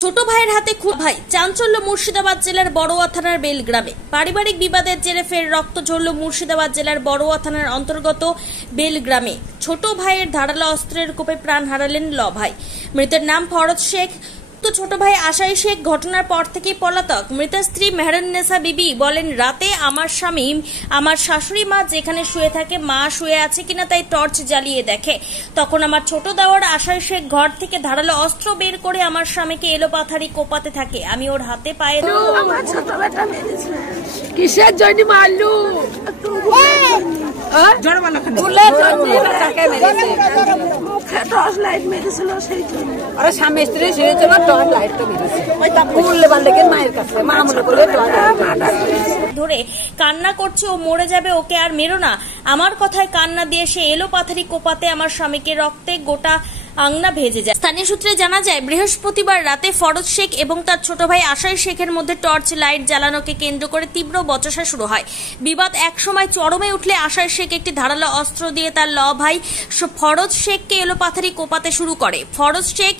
ছোট ভাইয়ের হাতে ভাই চাঞ্চল্য মুর্শিদাবাদ জেলার বড়ুয়া থানার বেলগ্রামে। পারিবারিক বিবাদের জেরে ফের রক্ত ঝরল মুর্শিদাবাদ জেলার বড়ুয়া থানার অন্তর্গত বেলগ্রামে। ছোট ভাইয়ের ধারালো অস্ত্রের কোপে প্রাণ হারালেন ভাই। মৃতের নাম ফরজ শেখ। তো ছোট ভাই আশাই শেখ ঘটনার পর থেকেই পলাতক। মৃতের স্ত্রী মেহরুন্নেসা বিবি বলেন, রাতে আমার স্বামী আমার শাশুড়ি মা যেখানে শুয়ে থাকে মা শুয়ে আছে কিনা তাই টর্চ জ্বালিয়ে দেখে। তখন আমার ছোট দেওর আশাই শেখ ঘর থেকে ধারালো অস্ত্র বের করে আমার স্বামীকে এলোপাথারি কোপাতে থাকে। আমি ওর হাতে পায়ে কিসের জন্য মারলু? স্বামী স্ত্রী শুয়েছিল, টর্চ লাইট মায়ের কাছে মা মনে করে ধরে কান্না করছে ও মরে যাবে, ওকে আর মেরো না। আমার কথায় কান্না দিয়ে সে এলো পাথারি কোপাতে আমার স্বামীকে রক্তে গোটা আংনা ভেজে যায়। স্থানীয় সূত্রে জানা যায়, বৃহস্পতিবার রাতে ফরজ শেখ এবং তার ছোট ভাই আশাই শেখের মধ্যে টর্চ লাইট জ্বালানোকে কেন্দ্র করে তীব্র বচসা শুরু হয়। বিবাদ একসময় চরমে উঠলে আশাই শেখ একটি ধারালো অস্ত্র দিয়ে তার ভাই ফরজ শেখকে এলোপাথারি কোপাতে শুরু করে। ফরজ শেখ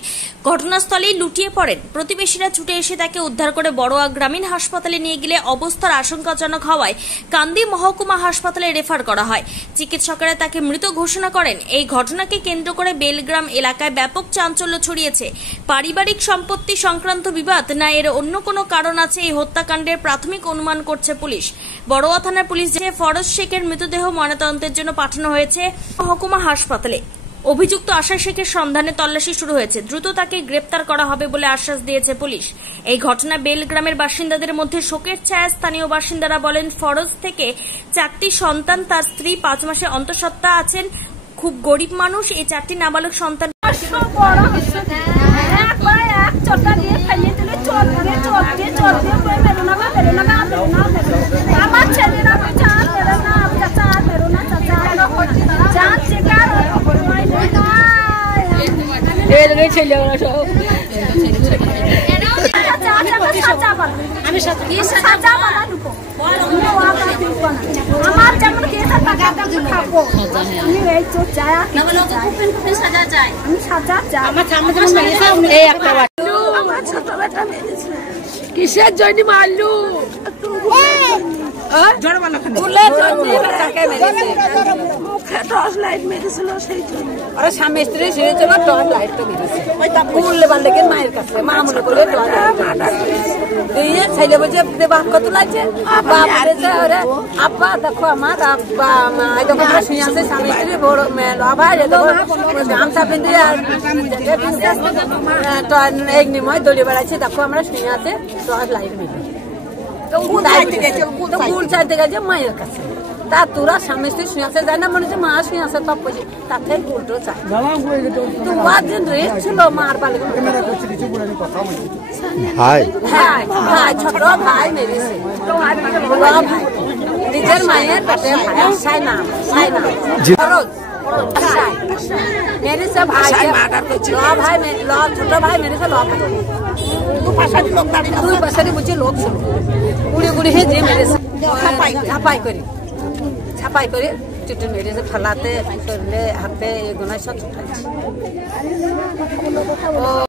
ঘটনাস্থলেই লুটিয়ে পড়েন। প্রতিবেশীরা ছুটে এসে তাকে উদ্ধার করে বড়ুয়া গ্রামীণ হাসপাতালে নিয়ে গেলে অবস্থার আশঙ্কাজনক হওয়ায় কান্দি মহকুমা হাসপাতালে রেফার করা হয়। চিকিৎসকেরা তাকে মৃত ঘোষণা করেন। এই ঘটনাকে কেন্দ্র করে বেলগ্রাম এলাকায় ব্যাপক চাঞ্চল্য ছড়িয়েছে। পারিবারিক সম্পত্তি সংক্রান্ত বিবাদ না এর অন্য কোনো কারণ আছে, এই হত্যাকাণ্ডের প্রাথমিক অনুমান করছে পুলিশ। বড়ুয়া থানার পুলিশ যে ফরজ শেখের মৃতদেহ ময়নাতদন্তের জন্য পাঠানো হয়েছে মহকুমা হাসপাতালে। অভিযুক্ত আশাই শেখের সন্ধানে তল্লাশি শুরু হয়েছে। দ্রুত তাকে গ্রেপ্তার করা হবে বলে আশ্বাস দিয়েছে পুলিশ। এই ঘটনা বেলগ্রামের বাসিন্দাদের মধ্যে শোকের ছায়া। স্থানীয় বাসিন্দারা বলেন, ফরজ থেকে 4টি সন্তান, তার স্ত্রী 5 মাসে অন্তঃসত্ত্বা আছেন। খুব গরিব মানুষ। এই 4টি নাবালক সন্তান আমার যেমন খাবো আমি এই তো চাই সাজা চাই, আমি সাজা চাই। আমার ছোট বেটা মেরেছে। কিসের জন্য মারলু? স্বামী স্ত্রী শুয়েছিল, টর্চ লাইট মেরেছে মায়ের কাছে মা মনে করে ছেলে বলছে বাক্য তুলাইছে। আব্বা দেখো আমার আব্বা শুয়ে আছে, স্বামী স্ত্রী বড় ভাই গামছা পিন্ধে নিময় দড়ি বেড়াচ্ছে। দেখো আমরা শুয়ে আছে, টর্চ লাইট মেরে চাইতে গেছে মায়ের কাছে। তা তোরা স্বামী স্ত্রী শুয়ে আছে, যাই না মনে হচ্ছে মা শুয়ে আছে, তপ বলছে তার থেকে উল্টো চাই। তোমার দিন রেস ছিল মার বাড়ি ছোট ভাই মেরেছে। ভাই নিজের মায়ের পেটে সাই না মেরেছে ভাই। ভাই ছোট ভাই মেরেছে। দুই পাশারি বুঝি লোক ছিল, গুড়ি গুড়ি হেঁচে মেরেছে। ছাপাই করে চুটি মেরেছে, ফেলাতে হাতে এগুলো সব ছুটাইছে।